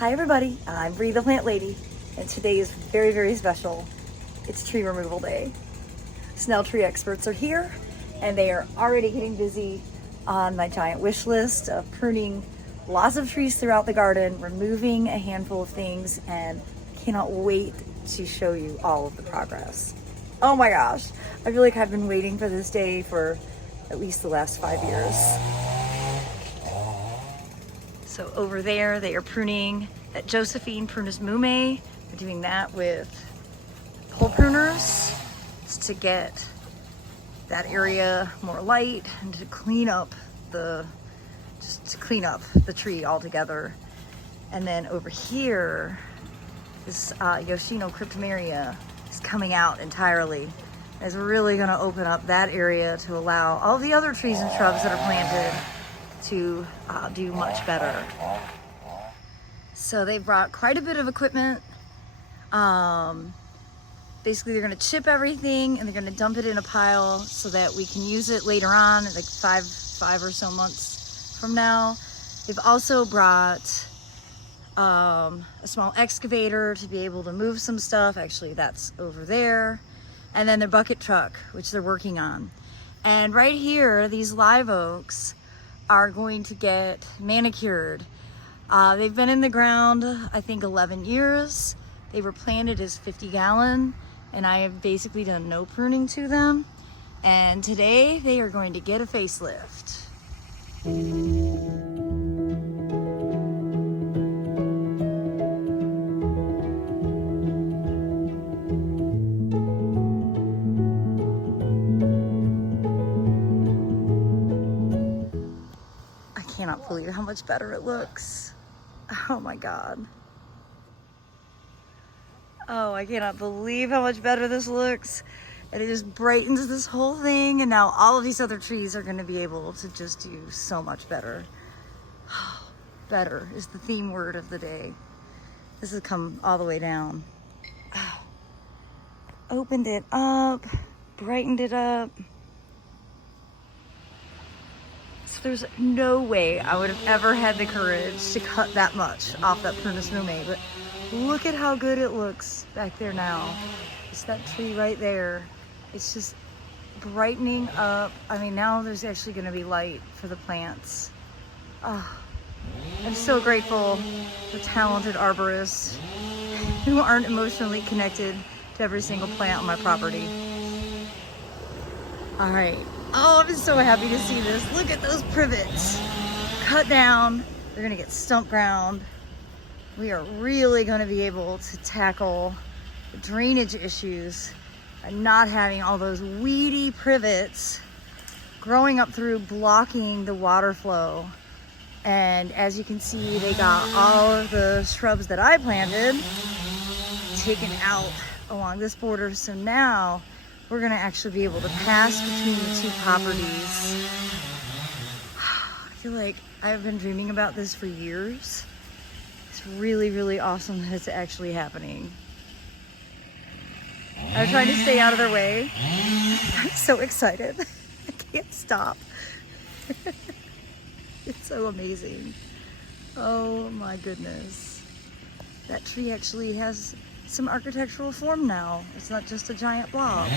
Hi everybody, I'm Bree the Plant Lady, and today is very, very special. It's tree removal day. Snell tree experts are here, and they are already getting busy on my giant wish list of pruning lots of trees throughout the garden, removing a handful of things, and cannot wait to show you all of the progress. Oh my gosh, I feel like I've been waiting for this day for at least the last 5 years. So over there, they are pruning that Josephine Prunus Mume. They're doing that with pole pruners to get that area more light and to clean up the tree altogether. And then over here, this Yoshino cryptomeria is coming out entirely. It's really going to open up that area to allow all the other trees and shrubs that are planted to do much better. So they brought quite a bit of equipment. Basically they're gonna chip everything and they're gonna dump it in a pile so that we can use it later on, like five or so months from now. They've also brought a small excavator to be able to move some stuff. Actually, that's over there. And then their bucket truck, which they're working on. And right here, these live oaks are going to get manicured. They've been in the ground, I think 11 years. They were planted as 50-gallon, and I have basically done no pruning to them. And today they are going to get a facelift. I cannot believe how much better it looks. Oh my God. Oh, I cannot believe how much better this looks. And it just brightens this whole thing, and now all of these other trees are gonna be able to just do so much better. Better is the theme word of the day. This has come all the way down. Oh. Opened it up, brightened it up. So there's no way I would have ever had the courage to cut that much off that Prunus Mume, but look at how good it looks back there now. It's that tree right there. It's just brightening up. I mean, now there's actually gonna be light for the plants. Oh, I'm so grateful for talented arborists who aren't emotionally connected to every single plant on my property. All right. Oh, I'm so happy to see this. Look at those privets. Cut down. They're gonna get stump ground. We are really gonna be able to tackle the drainage issues and not having all those weedy privets growing up through, blocking the water flow. And as you can see, they got all of the shrubs that I planted taken out along this border. So now we're gonna actually be able to pass between the two properties. I feel like I've been dreaming about this for years. It's really, really awesome that it's actually happening. I'm trying to stay out of their way. I'm so excited. I can't stop. It's so amazing. Oh my goodness. That tree actually has some architectural form now. It's not just a giant blob.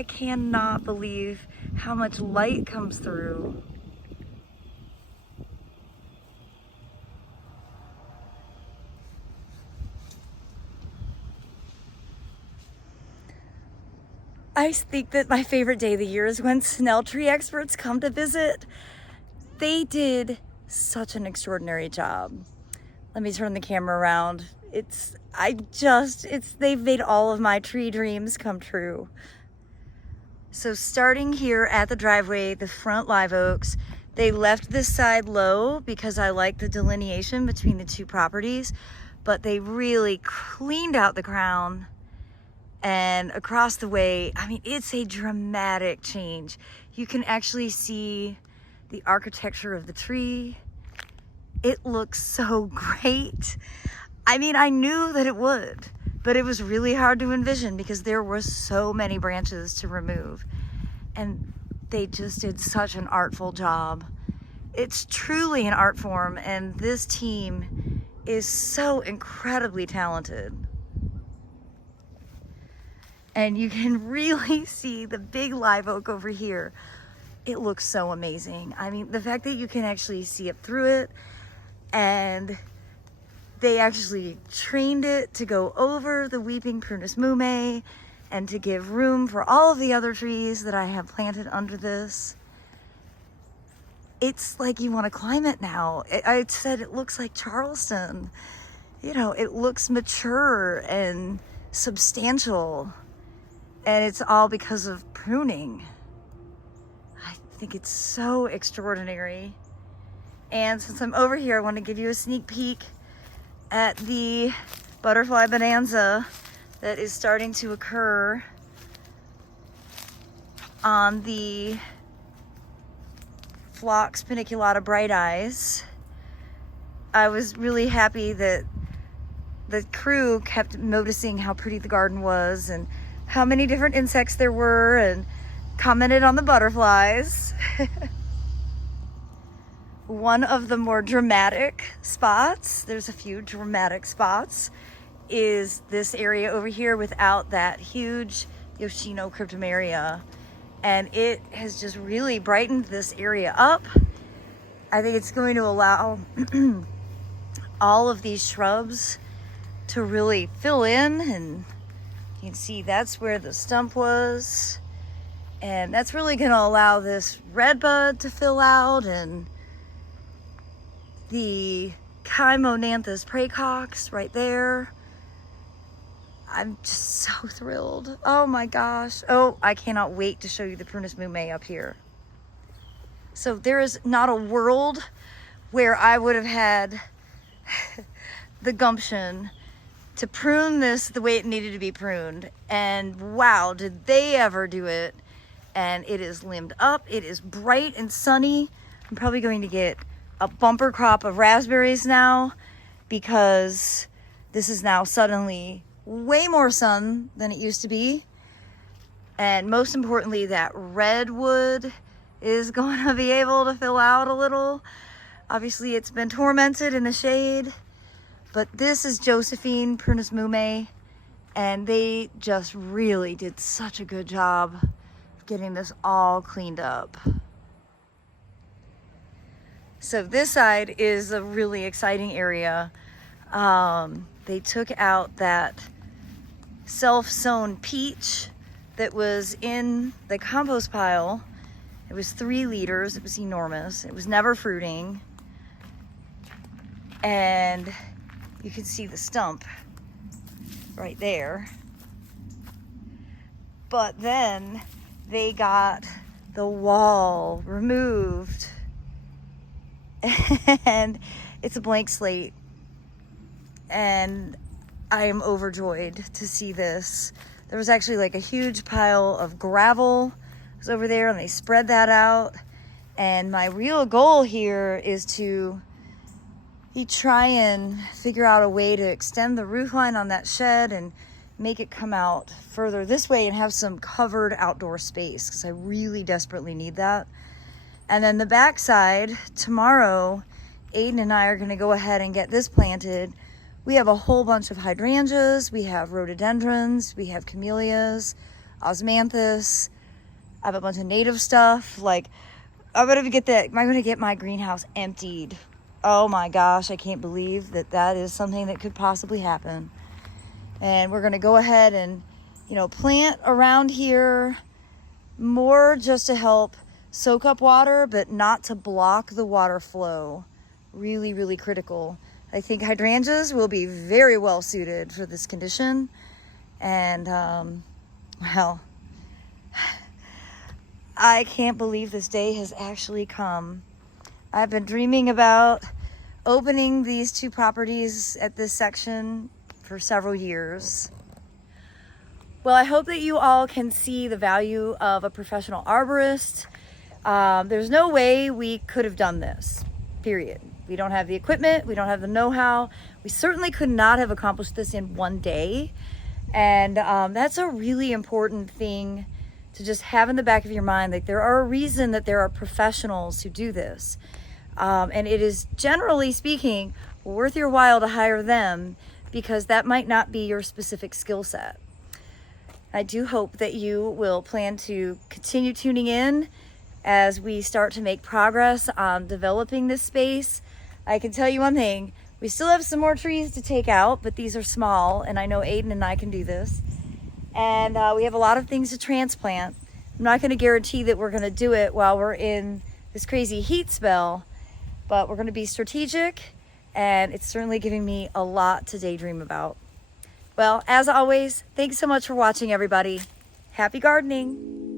I cannot believe how much light comes through. I think that my favorite day of the year is when Snell tree experts come to visit. They did such an extraordinary job. Let me turn the camera around. They've made all of my tree dreams come true. So starting here at the driveway, the front live oaks, they left this side low because I like the delineation between the two properties, but they really cleaned out the crown. And across the way, I mean, it's a dramatic change. You can actually see the architecture of the tree. It looks so great. I mean, I knew that it would, but it was really hard to envision because there were so many branches to remove. And they just did such an artful job. It's truly an art form, and this team is so incredibly talented. And you can really see the big live oak over here. It looks so amazing. I mean, the fact that you can actually see up through it, and they actually trained it to go over the weeping Prunus mume and to give room for all of the other trees that I have planted under this. It's like you want to climb it now. I said it looks like Charleston. You know, it looks mature and substantial. And it's all because of pruning. I think it's so extraordinary. And since I'm over here, I want to give you a sneak peek at the butterfly bonanza that is starting to occur on the Phlox paniculata bright eyes. I was really happy that the crew kept noticing how pretty the garden was and how many different insects there were, and commented on the butterflies. One of the more dramatic spots, there's a few dramatic spots, is this area over here without that huge Yoshino cryptomeria. And it has just really brightened this area up. I think it's going to allow all of these shrubs to really fill in, and you can see that's where the stump was. And that's really going to allow this red bud to fill out, and the Chimonanthus praecox right there. I'm just so thrilled. Oh my gosh. Oh, I cannot wait to show you the Prunus mume up here. So there is not a world where I would have had the gumption to prune this the way it needed to be pruned. And wow, did they ever do it. And it is limbed up. It is bright and sunny. I'm probably going to get a bumper crop of raspberries now, because this is now suddenly way more sun than it used to be. And most importantly, that redwood is going to be able to fill out a little. Obviously, it's been tormented in the shade, but this is Josephine Prunus mume, and they just really did such a good job of getting this all cleaned up. So this side is a really exciting area. They took out that self-sown peach that was in the compost pile. It was 3 liters. It was enormous. It was never fruiting. And you can see the stump right there. But then they got the wall removed. And it's a blank slate, and I am overjoyed to see this. There was actually like a huge pile of gravel was over there, and they spread that out. And my real goal here is to try and figure out a way to extend the roof line on that shed and make it come out further this way and have some covered outdoor space, because I really desperately need that. And then the backside, tomorrow, Aiden and I are gonna go ahead and get this planted. We have a whole bunch of hydrangeas, we have rhododendrons, we have camellias, osmanthus. I have a bunch of native stuff. Like, I'm gonna get my greenhouse emptied. Oh my gosh, I can't believe that is something that could possibly happen. And we're gonna go ahead and, plant around here more just to help soak up water, but not to block the water flow. Really, really critical. I think hydrangeas will be very well suited for this condition. And, well, I can't believe this day has actually come. I've been dreaming about opening these 2 properties at this section for several years. Well, I hope that you all can see the value of a professional arborist. There's no way we could have done this, period. We don't have the equipment, we don't have the know-how. We certainly could not have accomplished this in one day. And that's a really important thing to just have in the back of your mind. Like, there are a reason that there are professionals who do this. And it is, generally speaking, worth your while to hire them, because that might not be your specific skill set. I do hope that you will plan to continue tuning in as we start to make progress on developing this space. I can tell you one thing, we still have some more trees to take out, but these are small, and I know Aiden and I can do this. And we have a lot of things to transplant. I'm not gonna guarantee that we're gonna do it while we're in this crazy heat spell, but we're gonna be strategic, and it's certainly giving me a lot to daydream about. Well, as always, thanks so much for watching, everybody. Happy gardening.